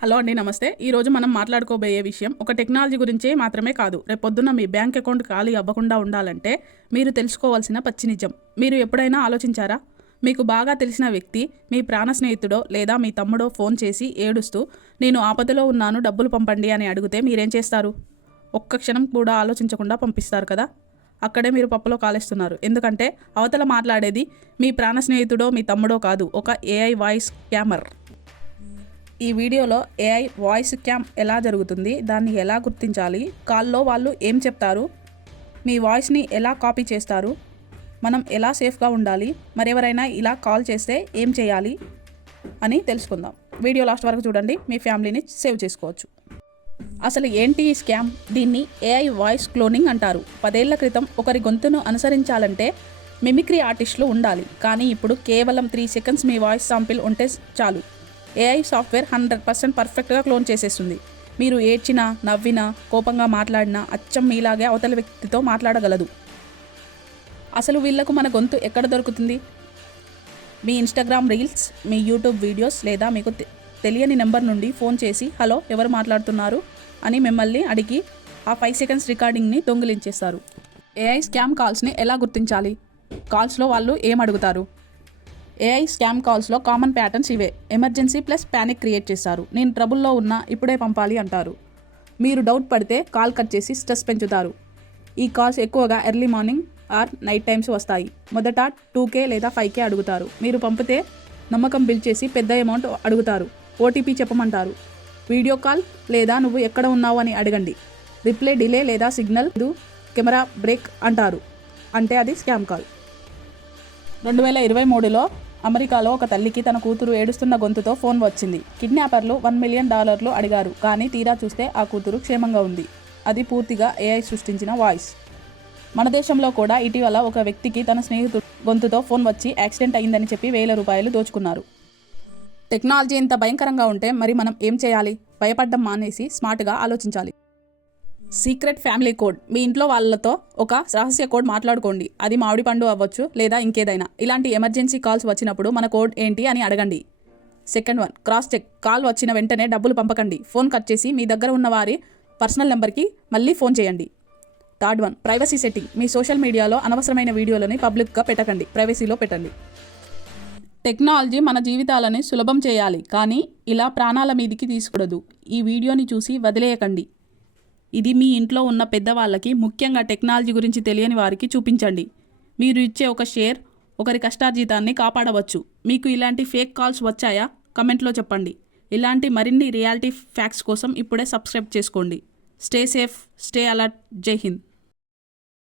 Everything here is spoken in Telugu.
హలో అండి, నమస్తే. ఈరోజు మనం మాట్లాడుకోబోయే విషయం ఒక టెక్నాలజీ గురించే మాత్రమే కాదు. రేపొద్దున్న మీ బ్యాంక్ అకౌంట్ ఖాళీ అవ్వకుండా ఉండాలంటే మీరు తెలుసుకోవాల్సిన పచ్చి నిజం. మీరు ఎప్పుడైనా ఆలోచించారా? మీకు బాగా తెలిసిన వ్యక్తి, మీ ప్రాణ స్నేహితుడో లేదా మీ తమ్ముడో ఫోన్ చేసి ఏడుస్తూ నేను ఆపదలో ఉన్నాను, డబ్బులు పంపండి అని అడిగితే మీరేం చేస్తారు? ఒక్క క్షణం కూడా ఆలోచించకుండా పంపిస్తారు కదా. అక్కడే మీరు పప్పులో కాలేస్తున్నారు. ఎందుకంటే అవతల మాట్లాడేది మీ ప్రాణ స్నేహితుడో మీ తమ్ముడో కాదు, ఒక ఏఐ వాయిస్ స్కామర్. ఈ వీడియోలో ఏఐ వాయిస్ స్కామ్ ఎలా జరుగుతుంది, దాన్ని ఎలా గుర్తించాలి, కాల్లో వాళ్ళు ఏం చెప్తారు, మీ వాయిస్ని ఎలా కాపీ చేస్తారు, మనం ఎలా సేఫ్గా ఉండాలి, మరెవరైనా ఇలా కాల్ చేస్తే ఏం చేయాలి అని తెలుసుకుందాం. వీడియో లాస్ట్ వరకు చూడండి, మీ ఫ్యామిలీని సేవ్ చేసుకోవచ్చు. అసలు ఏంటి ఈ స్కామ్? దీన్ని ఏఐ వాయిస్ క్లోనింగ్ అంటారు. 10 ఏళ్ల క్రితం ఒకరి గొంతును అనుసరించాలంటే మిమిక్రీ ఆర్టిస్టులు ఉండాలి. కానీ ఇప్పుడు కేవలం 3 సెకండ్స్ మీ వాయిస్ శాంపిల్ ఉంటే చాలు. ఏఐ సాఫ్ట్వేర్ 100% పర్ఫెక్ట్గా క్లోన్ చేసేస్తుంది. మీరు ఏడ్చినా, నవ్వినా, కోపంగా మాట్లాడినా అచ్చం మీలాగే అవతల వ్యక్తితో మాట్లాడగలదు. అసలు వీళ్లకు మన గొంతు ఎక్కడ దొరుకుతుంది? మీ ఇన్స్టాగ్రామ్ రీల్స్, మీ యూట్యూబ్ వీడియోస్ లేదా మీకు తెలియని నెంబర్ నుండి ఫోన్ చేసి హలో ఎవరు మాట్లాడుతున్నారు అని మిమ్మల్ని అడిగి ఆ 5 సెకండ్స్ రికార్డింగ్ని దొంగిలించేస్తారు. ఏఐ స్కామ్ కాల్స్ని ఎలా గుర్తించాలి? కాల్స్లో వాళ్ళు ఏం అడుగుతారు? ఏఐ స్కామ్ కాల్స్లో కామన్ ప్యాటర్న్స్ ఇవే. ఎమర్జెన్సీ ప్లస్ ప్యానిక్ క్రియేట్ చేస్తారు. నేను ట్రబుల్లో ఉన్నా, ఇప్పుడే పంపాలి అంటారు. మీరు డౌట్ పడితే కాల్ కట్ చేసి స్ట్రెస్ పెంచుతారు. ఈ కాల్స్ ఎక్కువగా early morning or night times వస్తాయి. మొదట 2K లేదా 5K అడుగుతారు. మీరు పంపితే నమ్మకం బిల్డ్ చేసి పెద్ద అమౌంట్ అడుగుతారు. ఓటీపీ చెప్పమంటారు. వీడియో కాల్ లేదా నువ్వు ఎక్కడ ఉన్నావు అని అడగండి. రిప్లై డిలే లేదా సిగ్నల్ కెమెరా బ్రేక్ అంటారు. అంటే అది స్కామ్ కాల్. 2023లో అమెరికాలో ఒక తల్లికి తన కూతురు ఏడుస్తున్న గొంతుతో ఫోన్ వచ్చింది. కిడ్నాపర్లు $1 మిలియన్ అడిగారు. కానీ తీరా చూస్తే ఆ కూతురు క్షేమంగా ఉంది. అది పూర్తిగా ఏఐ సృష్టించిన వాయిస్. మన దేశంలో కూడా ఇటీవల ఒక వ్యక్తికి తన స్నేహితుడు గొంతుతో ఫోన్ వచ్చి యాక్సిడెంట్ అయిందని చెప్పి ₹1000 దోచుకున్నారు. టెక్నాలజీ ఇంత భయంకరంగా ఉంటే మరి మనం ఏం చేయాలి? భయపడ్డం మానేసి స్మార్ట్గా ఆలోచించాలి. Secret family code. మీ ఇంట్లో వాళ్ళతో ఒక రహస్య కోడ్ మాట్లాడుకోండి. అది మామిడి పండు అవ్వచ్చు లేదా ఇంకేదైనా. ఇలాంటి ఎమర్జెన్సీ కాల్స్ వచ్చినప్పుడు మన కోడ్ ఏంటి అని అడగండి. Second one, cross check. Call వచ్చిన వెంటనే డబ్బులు పంపకండి. ఫోన్ కట్ చేసి మీ దగ్గర ఉన్న వారి పర్సనల్ నెంబర్కి మళ్ళీ ఫోన్ చేయండి. Third one, privacy setting. మీ సోషల్ మీడియాలో అనవసరమైన వీడియోలని పబ్లిక్గా పెట్టకండి, ప్రైవసీలో పెట్టండి. టెక్నాలజీ మన జీవితాలని సులభం చేయాలి, కానీ ఇలా ప్రాణాల మీదికి తీసుకూడదు. ఈ వీడియోని చూసి వదిలేయకండి. ఇది మీ ఇంట్లో ఉన్న పెద్దవాళ్ళకి, ముఖ్యంగా టెక్నాలజీ గురించి తెలియని వారికి చూపించండి. మీరు ఇచ్చే ఒక షేర్ ఒకరి కష్టార్జితాన్ని కాపాడవచ్చు. మీకు ఇలాంటి ఫేక్ కాల్స్ వచ్చాయా? కమెంట్లో చెప్పండి. ఇలాంటి మరిన్ని రియాలిటీ ఫ్యాక్ట్స్ కోసం ఇప్పుడే సబ్స్క్రైబ్ చేసుకోండి. Stay safe, stay alert. జై హింద్.